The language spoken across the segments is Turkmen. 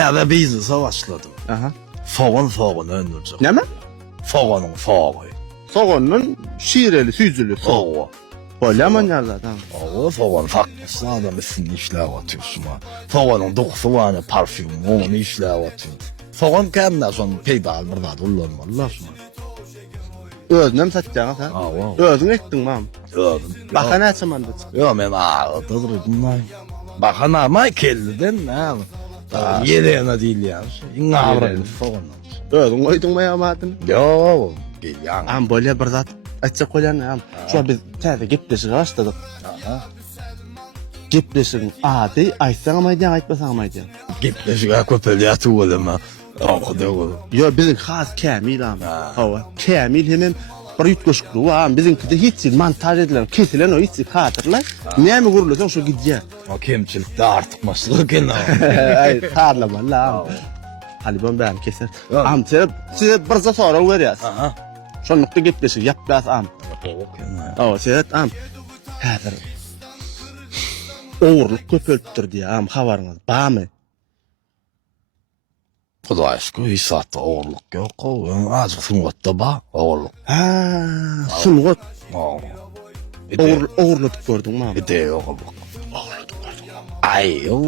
Täze biznese başladım. Aha. Soğun öndürecek. Näme? Soğunun soğuğu. Soğonun şiireli, süzülü. Soğuğu. Bolyaman ýa-da tamam. O soğun faklısı adam üstünde işler atıyorsun ha. Soğunun dokusu var ya parfüm, onu işler atıyor. Soğun kendine son peyda almırda dollanmalılar şuna. Özünem satjaňa sen. Özüň etdiň mam. Öldüm. Baka näçe da çık. Yo men ağıdırdım lan. Bakana may kelliden ne? Yedene değil yani. İngavren soğun. Özüň oýduňmy ýamadyň? Yo, gelyan. Am bolya bir zat aýtsa koýan am. Şu biz täze gepleşik başladyk. Aha. Gepleşiň ady aýtsaň aýdýan, aýtmasaň aýdýan. Gepleşik köpelýä tuwalama. Yo bizim has Kamil am. Hawa Kamil hemen bir ýutgoşuklu am. Bizimkide hiç montaj edilen, kesilen o hiç hatırlar. Näme gurulsa şu gidýär. O kemçilikde artykmaçlyk ene. Ay tarlama la. Hali ben benim keser. Am size bir zat soraw berýäs. Aha. Şonlukda gepleşik ýapdas am. Awa seýet am. Häzir. Oğurluk köpeltdir diýär am habaryňyz barmy? Hudaý şükür hiç satda oğurluk ýok. Azyk suňgatda ba oğurluk. Ha, sungat oğurladyk gördüň mam. Ede ýok bu. Ay, o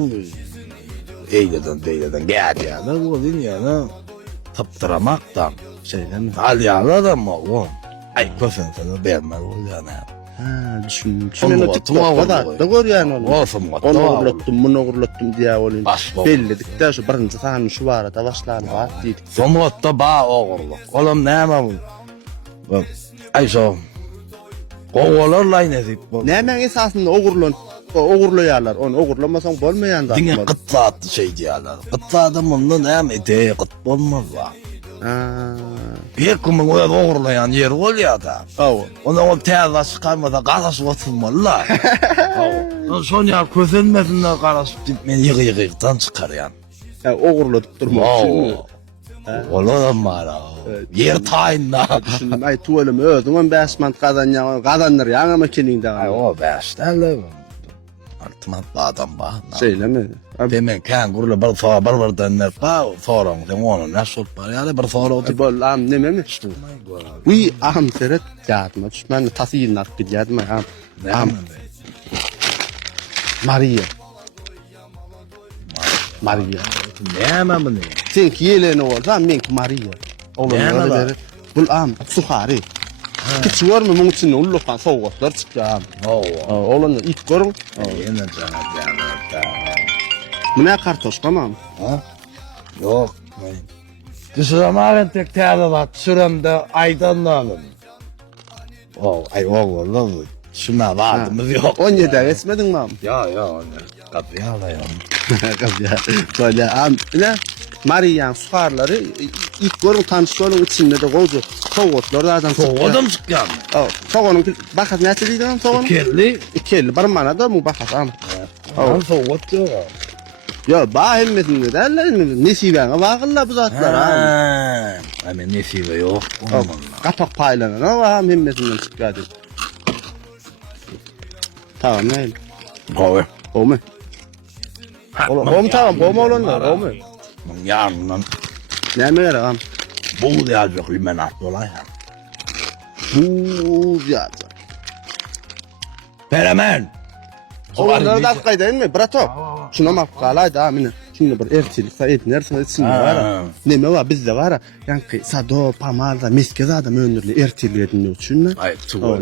eýleden gädýär bu dünýäne tapdyramakdan Şeýlemi? alýar adam o. Ay, köfensini bermez bolýar. Ha, düşünmeni TikTok'ta da görýän onu. O suňgatda. Onu oğurlattım, bunu oğurlattım diýä bolýan. Başla. Bellidik de şu birinji sahany şu barada başlany var diýdik. Suňgatda ba oğurluk. Olam näme bu? Bak, ay şo. Gowalar laýn edip bu. Näme esasında oğurlaýarlar, onu oğurlamasaň bolmaýan zat. Diňe gytlatdy şey diýerler. Gytlada mundan näme ede gyt bolmaz ba. Ha. Bir kumun o oğurlayan yer bolýar da. Awa. Ona o täze çykarmada garaş otulmalylar. Şoňa közelmesinden garaşyp gitmen ýygy-ýygydan çykarýan. Ha, oğurladyp durmakçy. Olar mara. Yer taýynda. Düşündüm, ay tuvalım özüňem 5 mant kazanýar ýa-da makininde. Ay o beşlerle. Artmat adam ba. Şeýlemi? Demen kan gurula barbardan nerpa soraň onu näşol barýar bir soraw Bol am nememi? Wi am seret ýadyma düşmän tasyýyny alyp gidýärdim am. Maria. Näme bu? Senki ýeleni bolsa menki Maria. Olanlar beri. Bul am suhari. Hiç görme muň üçin ullukan sowgatlar çykýar. Olanlar ilk görüň. Ýene janat. Muna kartoşka mam? Ha? Yok. Düşüremağın tek täze bat, düşüremde aydanlanım. Ay oğlum, şuna vardımız yok. 17 esmedin mam? Ya, kapıya alayım. Kapıya. Böyle am, ne? Mariyan suharları ilk görün tanıştığının içinde de kozu soğutlar da adam çıkıyor. Soğudum çıkıyor mu? Soğunun bakat näçe diýdi am soğunun? 250 bir manada mu bakat am? Soğut diyor. Ya ba hemmesinde derler mi? Nesibeňe bagılla bu zatlar am. Ama nesibe yok. Kapak paylanan ama hemmesinden çıkıyor. Tamam ne? Koy. Oğlum. Oğlum tamam, oğlum olanlar, oğlum. Yarından. Näme gerek am? Bu diyecek limen atdolar ya. Bu ýa-da. Peramen. Olanlar da atqaýdaýyn mi? Brato. Şuna mak galaýdy ha mine. Şimdi bir ertilik sa etnersin etsin var. Näme wa bizde var? Ýanky sado, pamalda, meske adam öndürli ertilik edinýär üçin. Ay,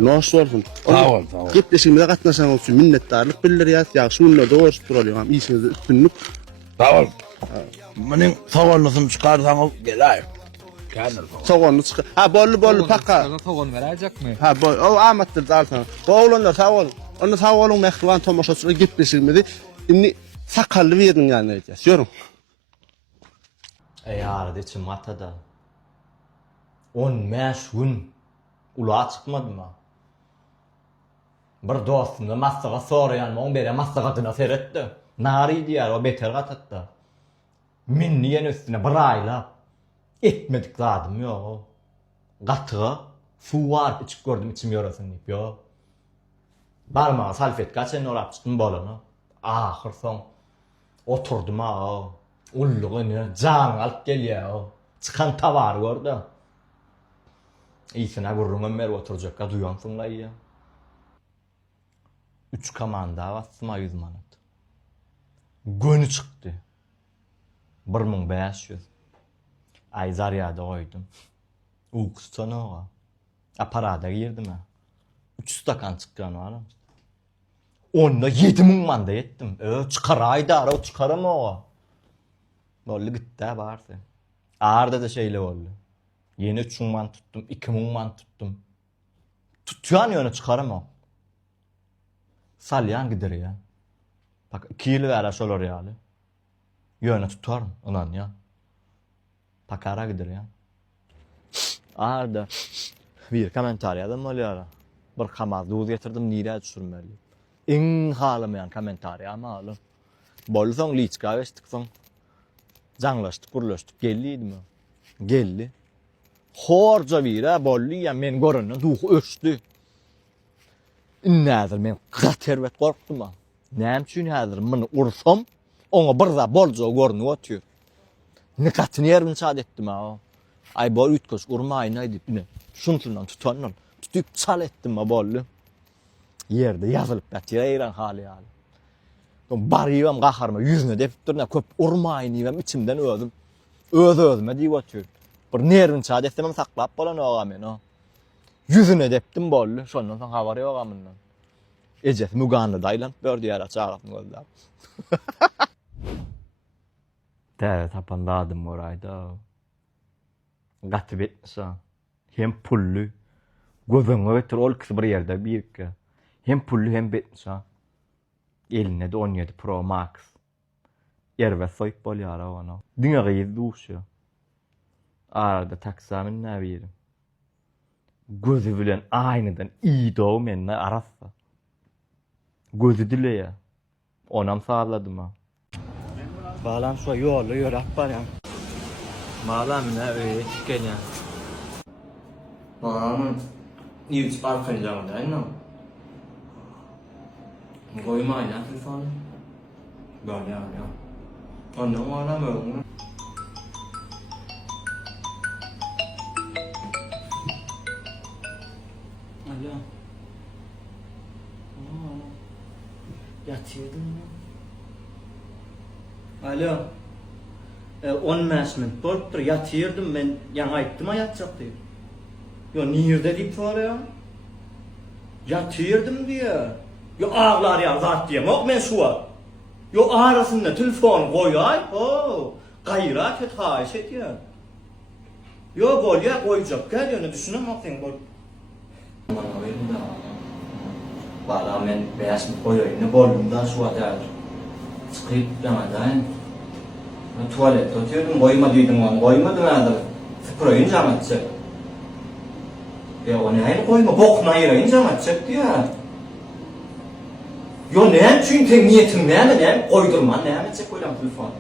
noş bolsun. Tamam. Gepleşigimde gatnaşan üçin minnetdarlyk bildirýär. Ýa-da şunu dogruş duralýar. İşinizi üstünlük. Tamam. Menin soğanlısını çıkarsan gelay. Soğanlı çıkar. Ha bollu pakka. Soğan verecek mi? Ha o amatdır dalsan. Oğlanlar sağ ol. Onu sağ olun mehriban tomaşaçyla gepleşigimdi. Indi sakallı verdin yani diýär. Ýörüm. Ýardy içim matada. 15 gün ula çykmadyma. Bir dostumda massaga soraýan, oň bere massagatyna seretdi. Nari diýär, o beter gatatdy. Min ýene üstüne bir aýlap etmedik zadym ýok. Gatyga suw var içip gördüm içim ýorasyn diýip ýok. Barmaga salfet gaçen orap çykdym bolany. Ahir soň oturdum ha. Ulluğunu can alıp geliyor o. Çıkan tavar gördü. İyisine gurrun ömer oturacakka duyansın la ya. 3 komanda basma 100 manat. Gönü çıktı. 1500. Ay zaryada koydum. Uykusana oğa. Aparada girdim ha. 3 stakan çıkan var. Onda 7000 manda ettim. Çıkaraydı ara çıkaram oğa. Bollu gitti ha barsı. Ağırda da şeyle oldu. Yeni 3 man tuttum, 2000 man tuttum. Tutuyan yönü çıkarım o. Salyan gider ya. Bak 2 yıl vera şolar yani. Yönü tutarım ulan ya. Pakara gider ya. Ağırda bir komentar yazdım oluyor. Bir kamaz duz getirdim nire düşürmeli. En halamayan komentar ya malum. Bol son liçka veştik son. Canlaştık, kurlaştık. Gelliydi mi? Gelli. Horca vira bolli ya men görünen duh öçtü. Nädir men gaterwet korktum ha. Näme üçin häzir meni ursam oňa birza bolja görnüp otýar. Ne katını yerini çadettim ha. Ay bol ütköş urmayın aydyp ne. Şuntundan tutandan tutup çal ettim ha bollu. Yerde yazılıp batýar hali hali. Barýam gaharma yüzüne depip durna köp urmayın diýip içimden özüm. Özüme diýip otýar. Bir nervin çadetdim saklap bolan oğa men o. Yüzüne deptim bollu. Şondan soň habary ýok amyndan. Ejes muganly daýlan bördi ýara çağırdım gözler. Täze tapandadım orayda. Gatyp etmişä. Hem pullu. Gözüňe beter ol kysy bir ýerde birikkä. Hem pullu hem betmişä. Eline de 17 Pro Max. Erwe soýup bolýar ona. Düňe ýezduşy. Arada taksamyn näbirim. Gözü bilen aýnydan iýdo menne arassa. Gözü dileýär. Onam sağladym ha. Balan şu ýoly ýörap barýan. Malam näwe tikenya. Malam ýüz barkynjagda ýa. Goýmaýan telefon. Barýan ýa. Ondan malam öňe. Alo. Yatıyordum ya. Alo. 15 minut bolup dur yatıyordum ben yana aýtdym ha yatjak diýip. Yo nirde diýip var ya. Yatıyordum diýär. Yo ağlar ya zat diýem. Ok men şuwa. Yo arasynda telefon goýay. O, gaýrat et haýş etýär. Yo bolýa goýjak gel ýöne düşünem sen bol. Valla men beyaz koyuyunu bollumda şu adar çıkıp yamadan tuvalet oturdum koyma dedim ama koymadım adam sıfırayın camatçı ya o ne koyma bokna yayın camatçı diyor yo ne çünkü niyetim ne koydurman ne yapacak koylam telefon